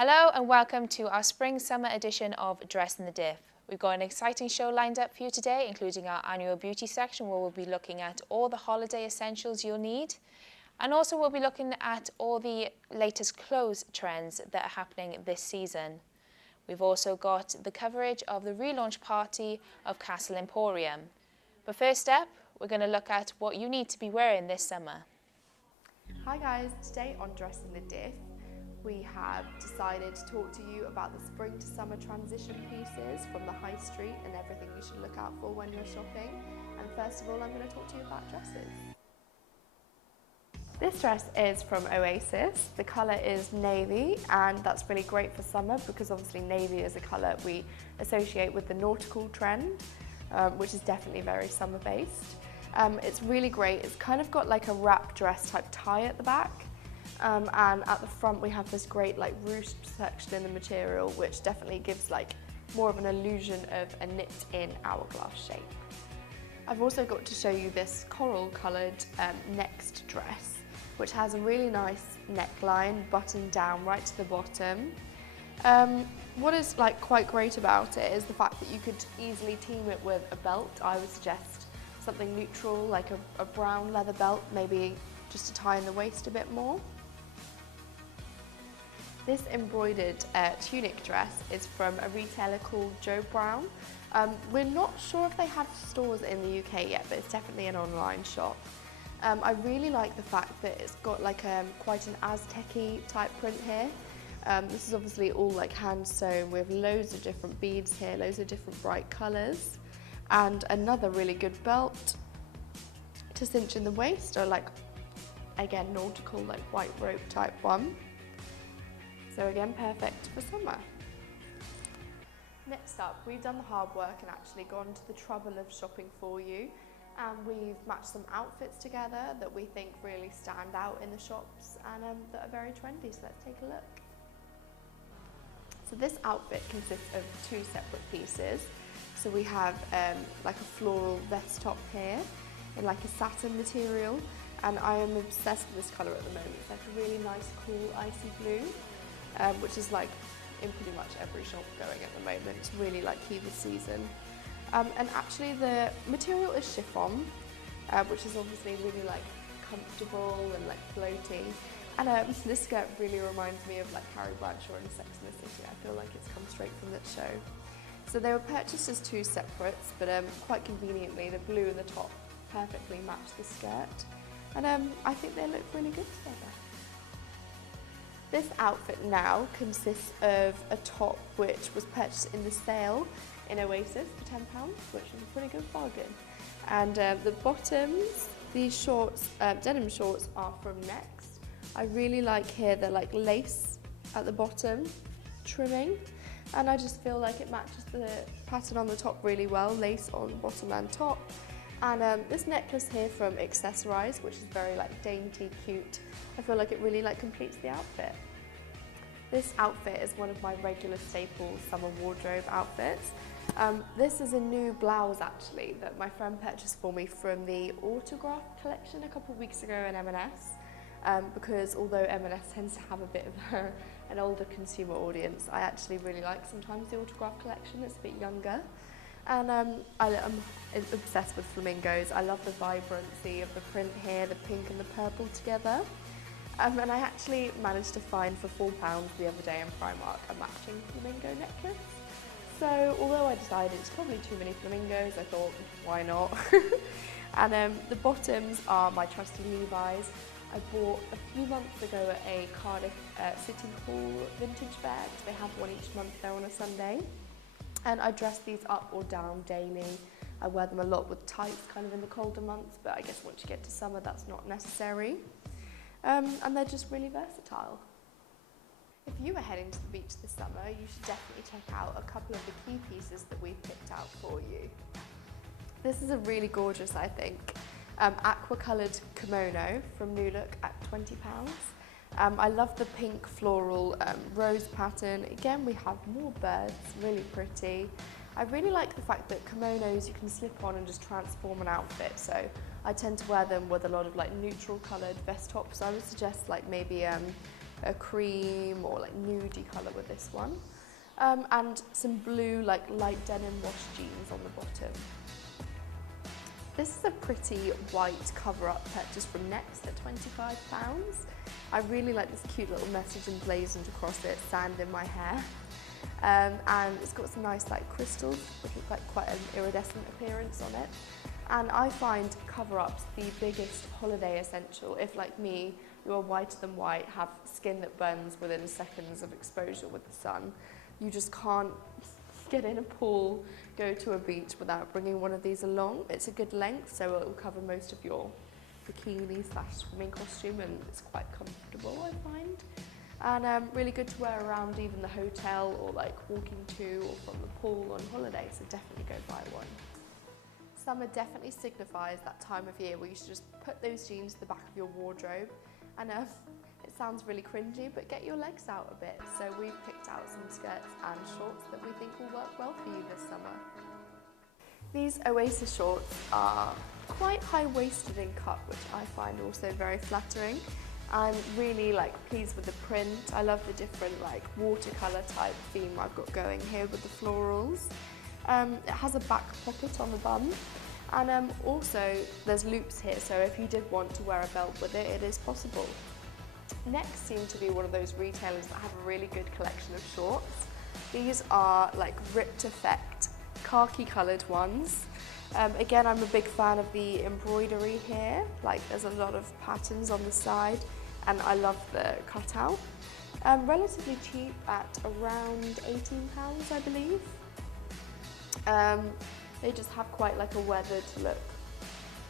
Hello and welcome to our spring-summer edition of Dress in the Diff. We've got an exciting show lined up for you today, including our annual beauty section where we'll be looking at all the holiday essentials you'll need. And also we'll be looking at all the latest clothes trends that are happening this season. We've also got the coverage of the relaunch party of Castle Emporium. But first up, we're going to look at what you need to be wearing this summer. Hi guys, today on Dress in the Diff, we have decided to talk to you about the spring to summer transition pieces from the high street and everything you should look out for when you're shopping. And first of all, I'm going to talk to you about dresses. This dress is from Oasis. The colour is navy, and that's really great for summer because obviously navy is a colour we associate with the nautical trend, which is definitely very summer based. It's really great. It's kind of got like a wrap dress type tie at the back. And at the front we have this great like ruched section in the material, which definitely gives like more of an illusion of a knit-in hourglass shape. I've also got to show you this coral coloured next dress, which has a really nice neckline buttoned down right to the bottom. What is like quite great about it is the fact that you could easily team it with a belt. I would suggest something neutral like a brown leather belt, maybe just to tie in the waist a bit more. This embroidered tunic dress is from a retailer called Joe Brown. We're not sure if they have stores in the UK yet, but it's definitely an online shop. I really like the fact that it's got like quite an Aztec-y type print here. This is obviously all like hand sewn with loads of different beads here, loads of different bright colours, and another really good belt to cinch in the waist, or like again nautical like white rope type one. So again, perfect for summer. Next up, we've done the hard work and actually gone to the trouble of shopping for you, and we've matched some outfits together that we think really stand out in the shops and that are very trendy, so let's take a look. So this outfit consists of two separate pieces. So we have like a floral vest top here in like a satin material, and I am obsessed with this colour at the moment. It's like a really nice cool icy blue. Which is like in pretty much every shop going at the moment. It's really like key this season. And actually the material is chiffon, which is obviously really like comfortable and like floaty. And this skirt really reminds me of like Carrie Bradshaw in Sex and the City. I feel like it's come straight from that show. So they were purchased as two separates, but quite conveniently the blue and the top perfectly match the skirt. And I think they look really good together. This outfit now consists of a top which was purchased in the sale in Oasis for £10, which is a pretty good bargain. And the bottoms, these shorts, denim shorts, are from Next. I really like here the like lace at the bottom trimming, and I just feel like it matches the pattern on the top really well, lace on bottom and top. And this necklace here from Accessorize, which is very like dainty, cute. I feel like it really like completes the outfit. This outfit is one of my regular staple summer wardrobe outfits. This is a new blouse actually that my friend purchased for me from the Autograph collection a couple of weeks ago in M&S. Because although M&S tends to have a bit of an older consumer audience, I actually really like sometimes the Autograph collection. It's a bit younger. And I'm obsessed with flamingos. I love the vibrancy of the print here, the pink and the purple together. And I actually managed to find for £4 the other day in Primark a matching flamingo necklace. So although I decided it's probably too many flamingos, I thought, why not? And the bottoms are my trusty Levi's. I bought a few months ago at a Cardiff City Hall vintage fair. They have one each month there on a Sunday. And I dress these up or down daily. I wear them a lot with tights kind of in the colder months, but I guess once you get to summer that's not necessary. And they're just really versatile. If you are heading to the beach this summer, you should definitely check out a couple of the key pieces that we've picked out for you. This is a really gorgeous, I think, aqua coloured kimono from New Look at £20. I love the pink floral rose pattern. Again, we have more birds, really pretty. I really like the fact that kimonos you can slip on and just transform an outfit. So I tend to wear them with a lot of like neutral coloured vest tops. I would suggest like maybe a cream or like nudie colour with this one. And some blue like light denim wash jeans on the bottom. This is a pretty white cover-up purchase from Next at £25. I really like this cute little message emblazoned across it, sand in my hair. And it's got some nice like crystals, which look like quite an iridescent appearance on it. And I find cover-ups the biggest holiday essential. If, like me, you are whiter than white, have skin that burns within seconds of exposure with the sun, you just can't get in a pool, go to a beach without bringing one of these along. It's a good length, so it will cover most of your bikini/swimming costume, and it's quite comfortable, I find. And really good to wear around even the hotel or like walking to or from the pool on holiday, so definitely go buy one. Summer definitely signifies that time of year where you should just put those jeans to the back of your wardrobe, and it sounds really cringy, but get your legs out a bit. So we've picked out some skirts and shorts that we think will work well for you this summer. These Oasis shorts are quite high-waisted in cut, which I find also very flattering. I'm really pleased with the print. I love the different watercolour type theme I've got going here with the florals. It has a back pocket on the bum, and also there's loops here, so if you did want to wear a belt with it, it is possible. Next seem to be one of those retailers that have a really good collection of shorts. These are ripped effect, khaki coloured ones. Again, I'm a big fan of the embroidery here, there's a lot of patterns on the side, and I love the cutout. Relatively cheap at around £18, I believe. They just have quite a weathered look.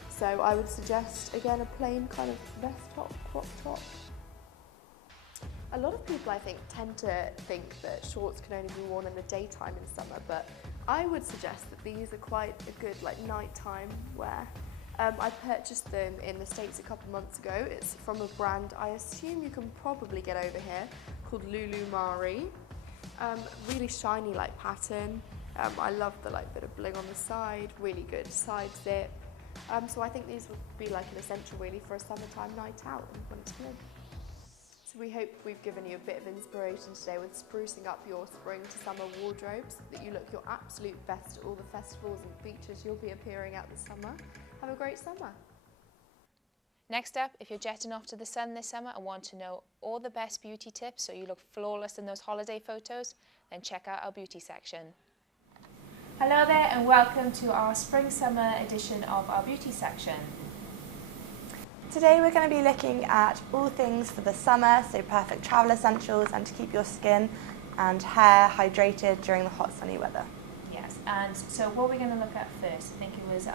So I would suggest, again, a plain kind of vest top, crop top. A lot of people, I think, tend to think that shorts can only be worn in the daytime in summer, but I would suggest that these are quite a good nighttime wear. I purchased them in the States a couple months ago. It's from a brand I assume you can probably get over here, called Lulu Mari. Really shiny pattern. I love the bit of bling on the side, really good side zip. So I think these would be an essential really for a summertime night out when it's warm. So we hope we've given you a bit of inspiration today with sprucing up your spring to summer wardrobe so that you look your absolute best at all the festivals and beaches you'll be appearing at this summer. Have a great summer. Next up, if you're jetting off to the sun this summer and want to know all the best beauty tips so you look flawless in those holiday photos, then check out our beauty section. Hello there and welcome to our spring-summer edition of our beauty section. Today we're going to be looking at all things for the summer, so perfect travel essentials and to keep your skin and hair hydrated during the hot sunny weather. Yes, and so what we're going to look at first, I think it was,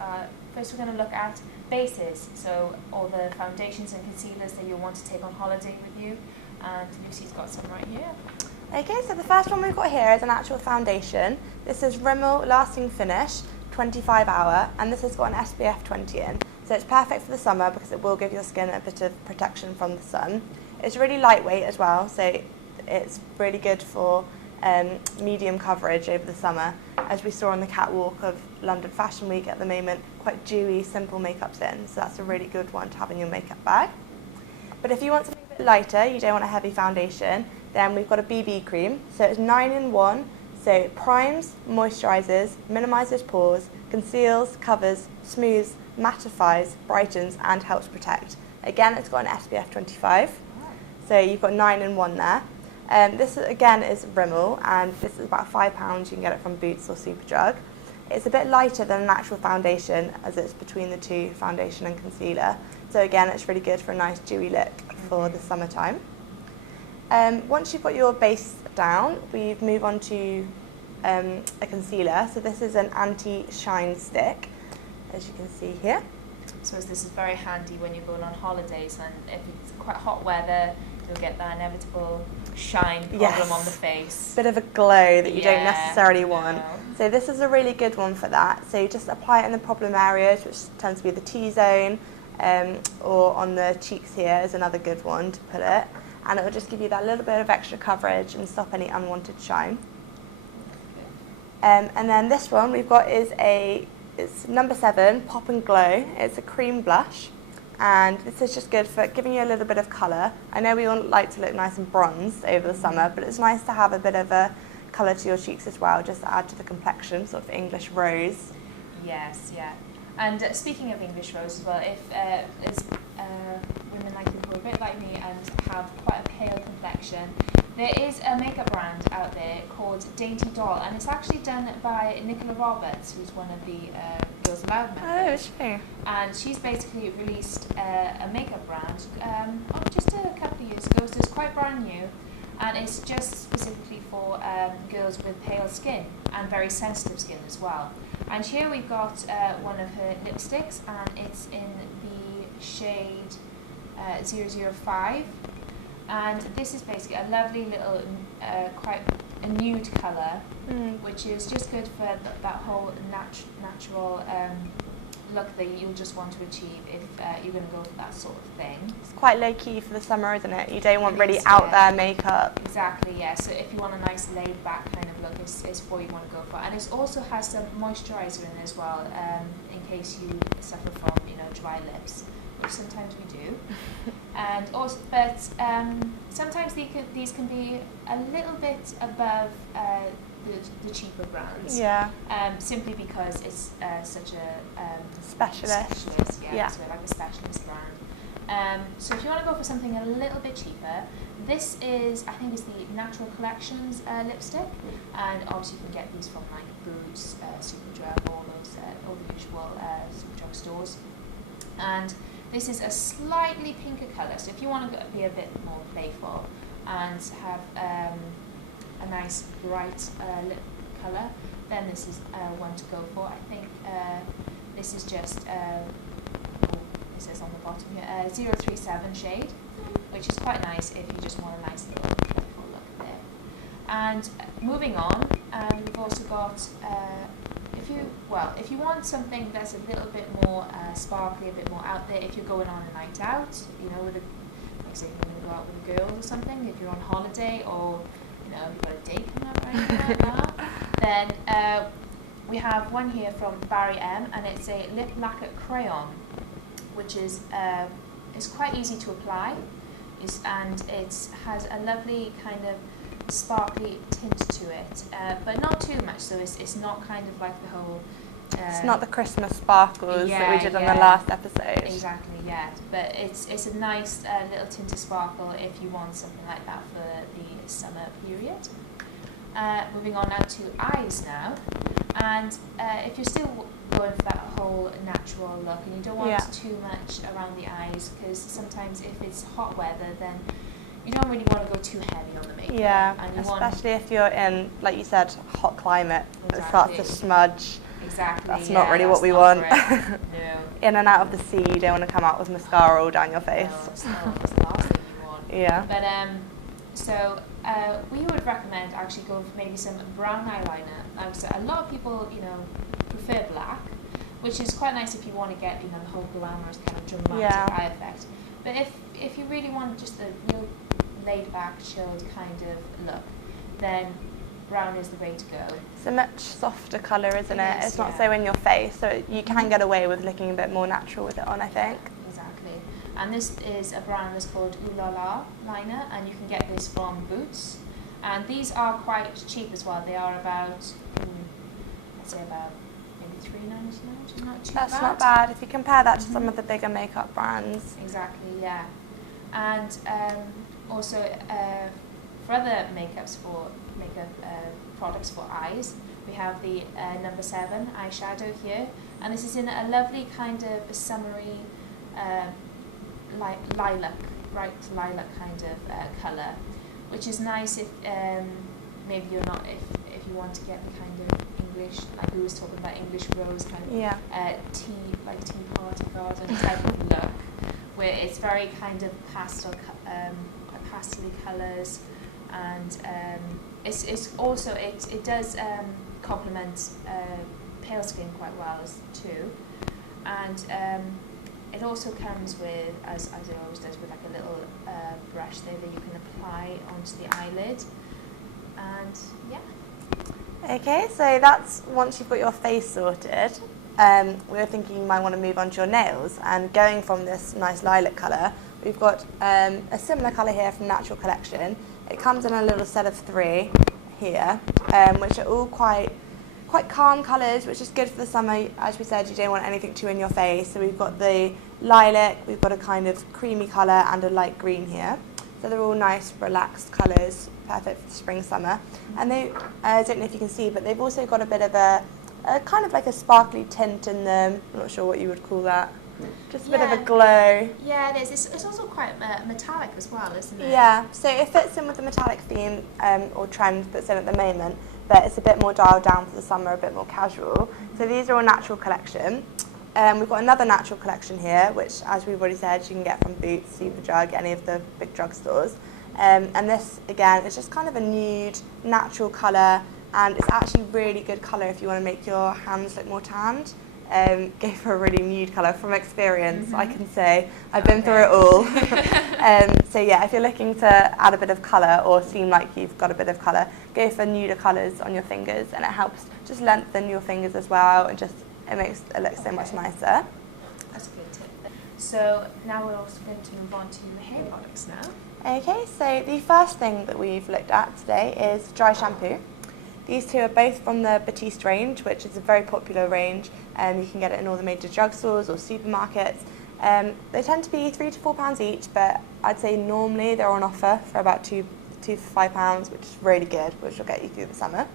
first we're going to look at bases, so all the foundations and concealers that you'll want to take on holiday with you, and Lucy's got some right here. Okay, so the first one we've got here is an actual foundation. This is Rimmel Lasting Finish 25 Hour, and this has got an SPF 20 in. So it's perfect for the summer because it will give your skin a bit of protection from the sun. It's really lightweight as well, so it's really good for medium coverage over the summer. As we saw on the catwalk of London Fashion Week at the moment, quite dewy, simple makeup's in, so that's a really good one to have in your makeup bag. But if you want something a bit lighter, you don't want a heavy foundation, then we've got a BB cream. So it's 9 in 1, so it primes, moisturizes, minimizes pores, conceals, covers, smooths, mattifies, brightens and helps protect. Again, it's got an SPF 25, so you've got 9 in 1 there. This again is Rimmel, and this is about £5. You can get it from Boots or Superdrug. It's a bit lighter than an actual foundation as it's between the two, foundation and concealer. So again, it's really good for a nice dewy look for the summertime. Once you've got your base down, we move on to a concealer. So this is an anti-shine stick, as you can see here. So this is very handy when you're going on holidays, and if it's quite hot weather, you'll get that inevitable shine problem on the face. Bit of a glow that you don't necessarily want. So this is a really good one for that. So you just apply it in the problem areas, which tends to be the T-zone, or on the cheeks here is another good one to put it. And it will just give you that little bit of extra coverage and stop any unwanted shine. And then this one we've got is it's number 7, Pop and Glow. It's a cream blush. and this is just good for giving you a little bit of colour. I know we all like to look nice and bronzed over the summer, but it's nice to have a bit of a colour to your cheeks as well, just to add to the complexion, sort of English rose. Yes, yeah. And speaking of English rose as well, if women like you who are a bit like me and have quite a pale complexion, there is a makeup brand out there called Dainty Doll, and it's actually done by Nicola Roberts, who's one of the Girls Aloud members. Oh, sure. And she's basically released a makeup brand just a couple of years ago, so it's quite brand new, and it's just specifically for girls with pale skin and very sensitive skin as well. And here we've got one of her lipsticks, and it's in the shade 005. And this is basically a lovely little, quite a nude colour, which is just good for that whole natural look that you'll just want to achieve if you're going to go for that sort of thing. It's quite low key for the summer, isn't it? You don't want really out there makeup. Exactly, yeah. So if you want a nice laid back kind of look, it's what you want to go for. And it also has some moisturiser in it as well, in case you suffer from dry lips, which sometimes we do. And also, but sometimes these can be a little bit above the cheaper brands. Yeah. Simply because it's such a specialist. Yeah. So like a specialist brand. So if you want to go for something a little bit cheaper, this is, I think, it's the Natural Collections lipstick, and obviously you can get these from like Boots, Superdrug, all the usual Superdrug stores. And this is a slightly pinker colour, so if you want to be a bit more playful and have a nice bright lip colour, then this is one to go for. I think this is just, it says on the bottom here, 037 shade, which is quite nice if you just want a nice little playful look there. And moving on, we've also got, if you want something that's a little bit more sparkly, a bit more out there, if you're going on a night out, with like say you're going to go out with a girl or something, if you're on holiday or you've got a date coming up or anything like that, then we have one here from Barry M, and it's a lip lacquer crayon, which is it's quite easy to apply, and it has a lovely kind of sparkly tint to it, but not too much, so it's not kind of like the whole it's not the Christmas sparkles that we did on the last episode. Exactly, yeah, but it's a nice little tint of sparkle if you want something like that for the summer period. Moving on now to eyes now, and if you're still going for that whole natural look and you don't want too much around the eyes, because sometimes if it's hot weather, then you don't really want to go too heavy on the makeup. Yeah, and especially if you're in, like you said, hot climate, it starts to smudge. Exactly. That's not really what we want. No. In and out of the sea, you don't want to come out with mascara all down your face. No, it's the last thing you want. Yeah. But so we would recommend actually going for maybe some brown eyeliner. So a lot of people, prefer black, which is quite nice if you want to get, the whole glamorous kind of dramatic eye effect. But if you really want just a real laid back, chilled kind of look, then brown is the way to go. It's a much softer colour, isn't it? It's not so in your face, so you can get away with looking a bit more natural with it on, I think. Exactly. And this is a brand that's called Ooh La La liner, and you can get this from Boots. And these are quite cheap as well. They are about, I'd say about maybe $3.99, which is not too bad. That's not bad if you compare that to some of the bigger makeup brands. Exactly, yeah. And also for other makeup products for eyes, we have the number 7 eyeshadow here, and this is in a lovely kind of summery lilac kind of colour, which is nice if maybe you're not, if you want to get the kind of English, like we was talking about, English rose kind of tea party garden type of look, where it's very kind of pastel colours, and it's also it does complement pale skin quite well too, and it also comes with, as it always does, with like a little brush there that you can apply onto the eyelid, and yeah. Okay, so that's once you've got your face sorted. we were thinking you might want to move on to your nails, and going from this nice lilac colour, we've got a similar colour here from Natural Collection. It comes in a little set of 3 here, which are all quite calm colours, which is good for the summer. As we said, you don't want anything too in your face. So we've got the lilac, we've got a kind of creamy colour and a light green here. So they're all nice, relaxed colours, perfect for the spring, summer. And they, I don't know if you can see, but they've also got a bit of a kind of like a sparkly tint in them. I'm not sure what you would call that. Just a bit of a glow. Yeah, it is. It's also quite metallic as well, isn't it? Yeah, so it fits in with the metallic theme or trend that's in at the moment, but it's a bit more dialed down for the summer, a bit more casual. So these are all Natural Collection. We've got another Natural Collection here, which, as we've already said, you can get from Boots, Superdrug, any of the big drugstores. And this, again, is just kind of a nude, natural colour, and it's actually really good colour if you want to make your hands look more tanned. Go for a really nude colour. From experience, I can say I've been through it all. So yeah, if you're looking to add a bit of colour or seem like you've got a bit of colour, go for nuder colours on your fingers, and it helps just lengthen your fingers as well, and just it makes it look so much nicer. That's a good tip. So now we're also going to move on to hair products now. Okay, so the first thing that we've looked at today is dry shampoo. These two are both from the Batiste range, which is a very popular range. You can get it in all the major drugstores or supermarkets. They tend to be £3 to £4 each, but I'd say normally they're on offer for about £2 to £5, which is really good, which will get you through the summer.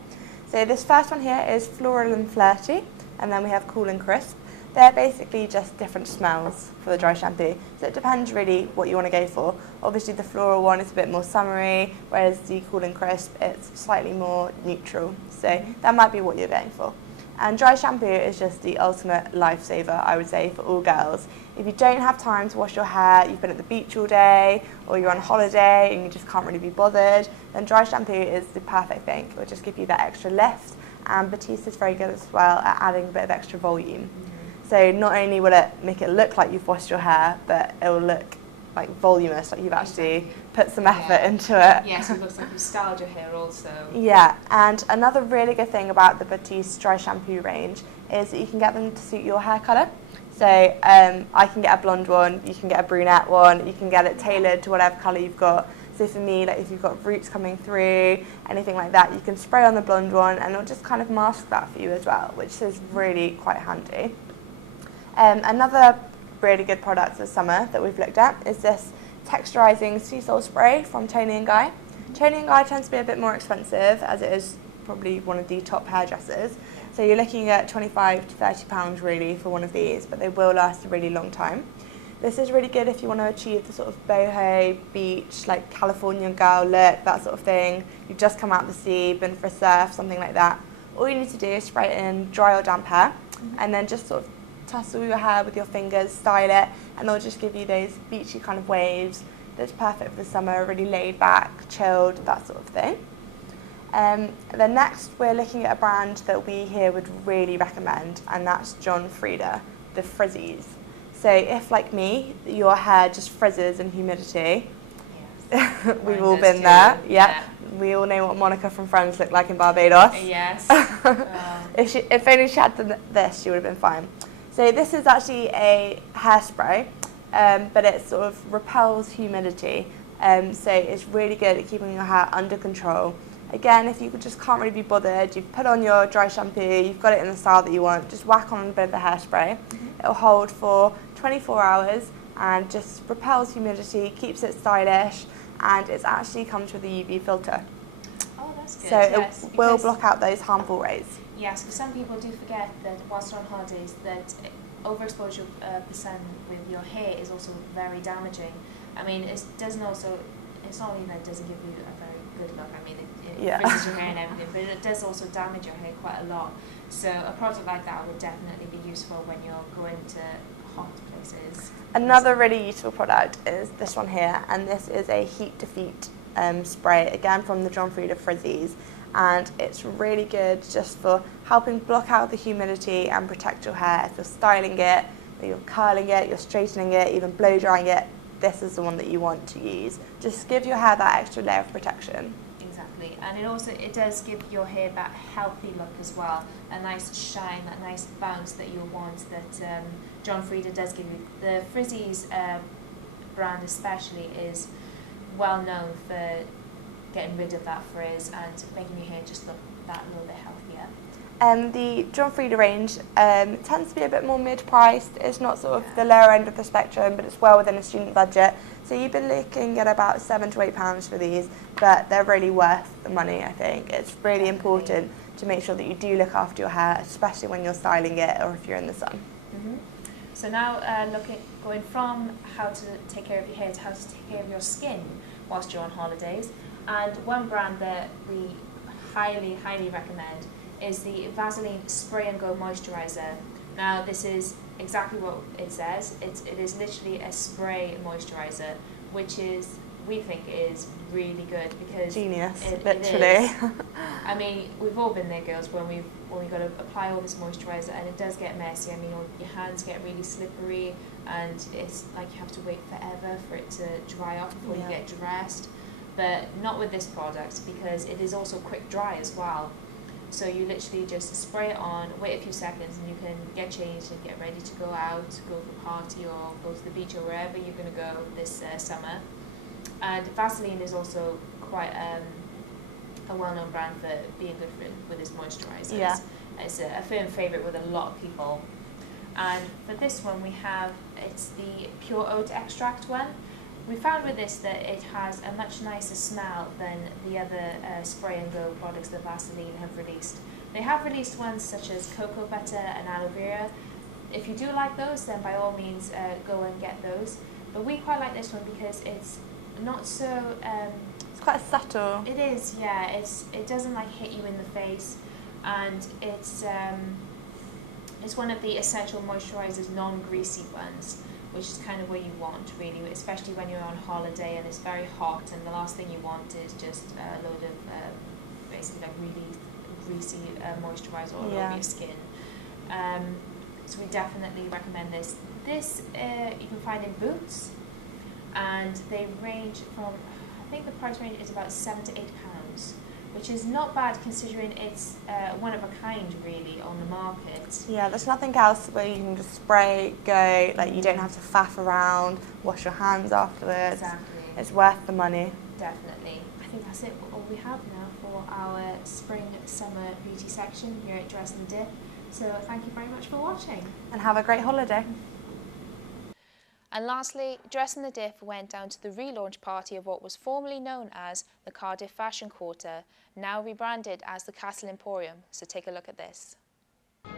So this first one here is Floral and Flirty, and then we have Cool and Crisp. They're basically just different smells for the dry shampoo, so it depends really what you want to go for. Obviously the floral one is a bit more summery, whereas the Cool and Crisp, it's slightly more neutral, so that might be what you're going for. And dry shampoo is just the ultimate lifesaver, I would say, for all girls. If you don't have time to wash your hair, you've been at the beach all day, or you're on holiday and you just can't really be bothered, then dry shampoo is the perfect thing. It will just give you that extra lift, and Batiste is very good as well at adding a bit of extra volume. So not only will it make it look like you've washed your hair, but it will look like voluminous, like you've actually put some effort into it. Yes, it looks like you've styled your hair also. Yeah, and another really good thing about the Batiste dry shampoo range is that you can get them to suit your hair colour. So I can get a blonde one, you can get a brunette one, you can get it tailored to whatever colour you've got. So for me, like if you've got roots coming through, anything like that, you can spray on the blonde one and it'll just kind of mask that for you as well, which is really quite handy. Another really good product this summer that we've looked at is this texturising sea salt spray from Tony & Guy. Tony & Guy tends to be a bit more expensive, as it is probably one of the top hairdressers. So you're looking at £25 to £30 really for one of these, but they will last a really long time. This is really good if you want to achieve the sort of boho, beach, like Californian girl look, that sort of thing. You've just come out of the sea, been for a surf, something like that. All you need to do is spray it in dry or damp hair, and then just sort of tussle your hair with your fingers, style it, and it'll just give you those beachy kind of waves that's perfect for the summer, really laid back, chilled, that sort of thing. Then next we're looking at a brand that we here would really recommend, and that's John Frieda, the Frizzies. So if, like me, your hair just frizzes in humidity, yes. We've all been there, yeah. We all know what Monica from Friends looked like in Barbados. Yes. If only she had done this, she would have been fine. So this is actually a hairspray, but it sort of repels humidity. So it's really good at keeping your hair under control. Again, if you just can't really be bothered, you've put on your dry shampoo, you've got it in the style that you want, just whack on a bit of the hairspray. It'll hold for 24 hours and just repels humidity, keeps it stylish, and it actually comes with a UV filter. Oh, that's good. So yes, it will block out those harmful rays. Yes, because some people do forget that whilst on holidays that overexposure percent with your hair is also very damaging. I mean, it doesn't also, it's not only that it doesn't give you a very good look, I mean, it frizzes your hair and everything, but it does also damage your hair quite a lot. So a product like that would definitely be useful when you're going to hot places. Another really useful product is this one here, and this is a heat defeat spray, again from the John Frieda Frizzies. And it's really good just for helping block out the humidity and protect your hair. If you're styling it, or you're curling it, you're straightening it, even blow drying it, this is the one that you want to use. Just give your hair that extra layer of protection. Exactly. Exactly, and it does give your hair that healthy look as well, a nice shine, that nice bounce that you'll want that John Frieda does give you. The Frizzy's brand especially is well known for getting rid of that frizz and making your hair just look that little bit healthier. The John Frieda range tends to be a bit more mid-priced. It's not sort of the lower end of the spectrum, but it's well within a student budget. So you've been looking at about £7 to £8 for these, but they're really worth the money, I think. It's really important to make sure that you do look after your hair, especially when you're styling it or if you're in the sun. Mm-hmm. So now going from how to take care of your hair to how to take care of your skin whilst you're on holidays. And one brand that we highly, highly recommend is the Vaseline Spray and Go Moisturiser. Now this is exactly what it says. It is literally a spray moisturiser, which we think is really good because genius, literally. It is. I mean, we've all been there, girls, when we've got to apply all this moisturiser, and it does get messy. I mean, your hands get really slippery, and it's like you have to wait forever for it to dry off before you get dressed. But not with this product, because it is also quick dry as well. So you literally just spray it on, wait a few seconds, and you can get changed and get ready to go out, go to a party or go to the beach or wherever you're going to go this summer. And Vaseline is also quite a well-known brand for being good with its moisturisers. Yeah. It's a firm favourite with a lot of people. And for this one it's the pure oat extract one. We found with this that it has a much nicer smell than the other spray and go products that Vaseline have released. They have released ones such as cocoa butter and aloe vera. If you do like those, then by all means go and get those. But we quite like this one because it's not so... it's quite subtle. It is, yeah. It doesn't like hit you in the face, and it's one of the essential moisturisers, non-greasy ones, which is kind of what you want, really, especially when you're on holiday and it's very hot, and the last thing you want is just a load of basically like really greasy moisturiser all over your skin. So we definitely recommend this. This you can find in Boots, and they range from, I think the price range is about £7 to £8, which is not bad considering it's one of a kind really on the market. Yeah, there's nothing else where you can just spray, go, like you don't have to faff around, wash your hands afterwards. Exactly. It's worth the money. Definitely. I think that's it, all we have now for our spring-summer beauty section here at Dress and Diff. So thank you very much for watching. And have a great holiday. And lastly, Dress and the Diff went down to the relaunch party of what was formerly known as the Cardiff Fashion Quarter, now rebranded as the Castle Emporium. So take a look at this.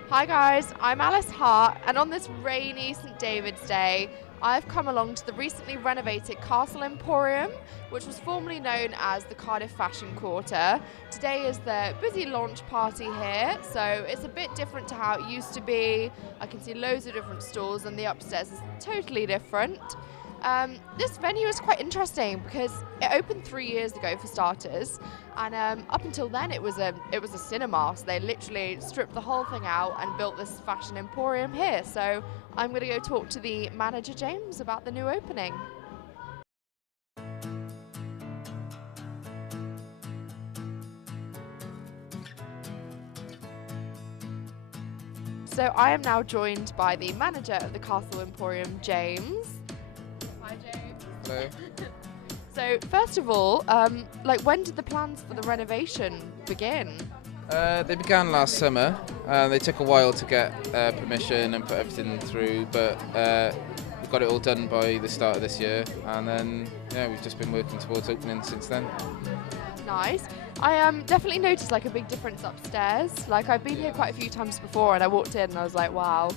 Hi guys, I'm Alice Hart, and on this rainy St David's Day, I've come along to the recently renovated Castle Emporium, which was formerly known as the Cardiff Fashion Quarter. Today is the busy launch party here, so it's a bit different to how it used to be. I can see loads of different stalls, and the upstairs is totally different. This venue is quite interesting because it opened 3 years ago for starters, and up until then it was a cinema, so they literally stripped the whole thing out and built this fashion emporium here. So I'm going to go talk to the manager James about the new opening. So I am now joined by the manager of the Castle Emporium, James. Hi James. Hello. So first of all, when did the plans for the renovation begin? They began last summer. They took a while to get permission and put everything through, but we got it all done by the start of this year, and then we've just been working towards opening since then. Nice. I definitely noticed like a big difference upstairs. Like I've been here quite a few times before, and I walked in and I was like, wow.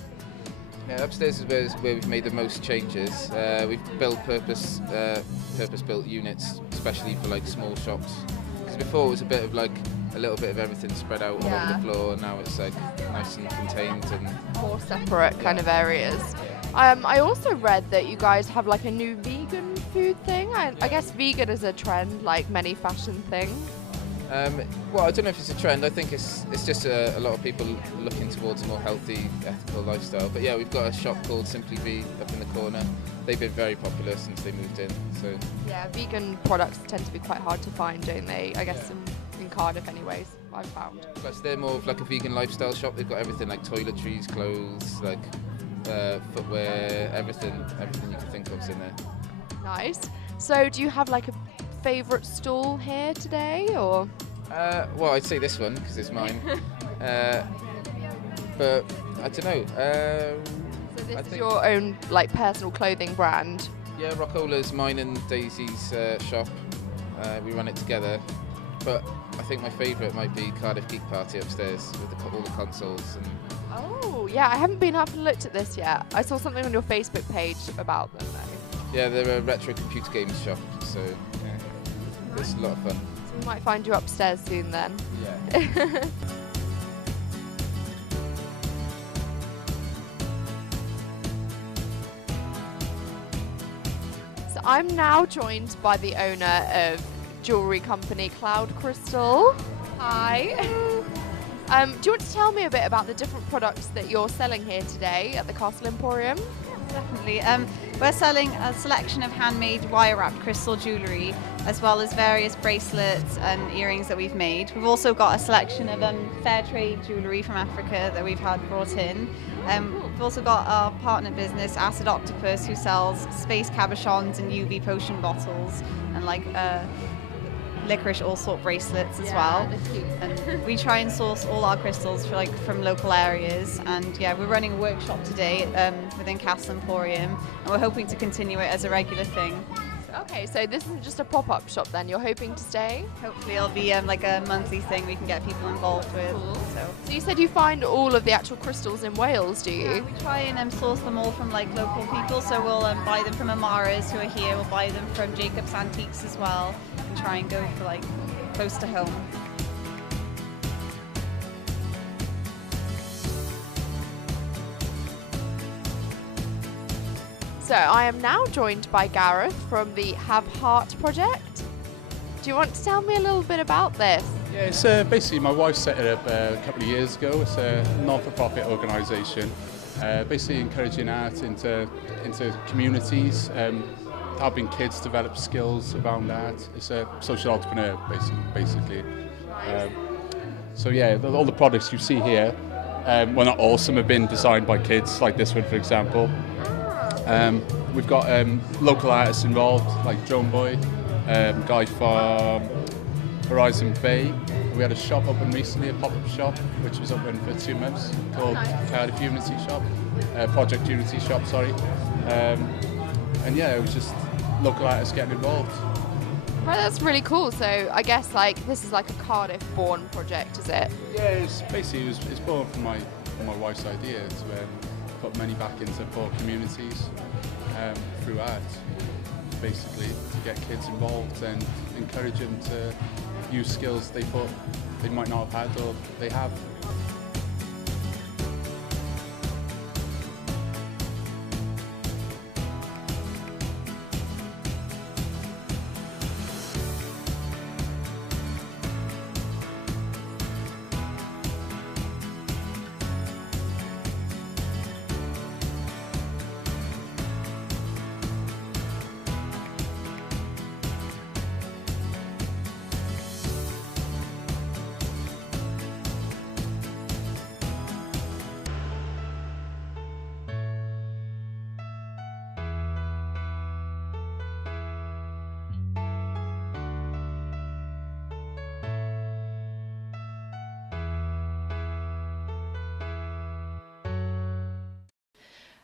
Yeah, upstairs is where we've made the most changes. We've built purpose-built units, especially for like small shops. Because before it was a little bit of everything spread out all over the floor, and now it's like nice and contained and more separate kind of areas. I also read that you guys have like a new vegan food thing. I guess vegan is a trend, like many fashion things. Well, I don't know if it's a trend. I think it's just a lot of people looking towards a more healthy, ethical lifestyle. But yeah, we've got a shop called Simply V up in the corner. They've been very popular since they moved in. So yeah, vegan products tend to be quite hard to find, don't they? I guess in Cardiff anyways, I've found. Plus they're more of like a vegan lifestyle shop. They've got everything like toiletries, clothes, like footwear, everything you can think of's in there. Nice. So do you have like a favourite stall here today, or? Well, I'd say this one because it's mine. But I don't know. So this is your own like personal clothing brand? Yeah, Rockola's mine and Daisy's shop. We run it together. But I think my favourite might be Cardiff Geek Party upstairs with all the consoles. And oh, yeah, I haven't been up and looked at this yet. I saw something on your Facebook page about them though. Yeah, they're a retro computer games shop, so yeah, it's a lot of fun. So we might find you upstairs soon then. Yeah. So I'm now joined by the owner of jewellery company Cloud Crystal. Hi. Do you want to tell me a bit about the different products that you're selling here today at the Castle Emporium? Definitely. We're selling a selection of handmade wire-wrapped crystal jewellery, as well as various bracelets and earrings that we've made. We've also got a selection of fair trade jewellery from Africa that we've had brought in. We've also got our partner business, Acid Octopus, who sells space cabochons and UV potion bottles and like licorice all sort bracelets as well. And we try and source all our crystals from local areas, and yeah, we're running a workshop today within Castle Emporium, and we're hoping to continue it as a regular thing. Okay, so this isn't just a pop-up shop then, you're hoping to stay? Hopefully it'll be like a monthly thing we can get people involved with. Cool. So you said you find all of the actual crystals in Wales, do you? Yeah, we try and source them all from like local people, so we'll buy them from Amara's who are here, we'll buy them from Jacob's Antiques as well, and try and go for like close to home. So I am now joined by Gareth from the Have Heart project. Do you want to tell me a little bit about this? Yeah, it's basically my wife set it up a couple of years ago. It's a non-for-profit organisation, basically encouraging art into communities, helping kids develop skills around art. It's a social entrepreneur, basically. So yeah, all the products you see here, well, not all, some have been designed by kids, like this one, for example. We've got local artists involved, like Drone Boy, guy from Horizon Bay. We had a shop open recently, a pop-up shop, which was open for 2 months, called Cardiff Unity Shop, Project Unity Shop, sorry. And yeah, it was just local artists getting involved. Well, that's really cool. So I guess like this is like a Cardiff-born project, is it? Yeah, it's born from my wife's idea to put money back into poor communities through art, basically, to get kids involved and encourage them to use skills they thought they might not have had or they have.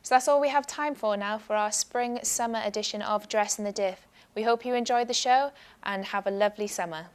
So that's all we have time for now for our spring-summer edition of Dress in the Diff. We hope you enjoyed the show and have a lovely summer.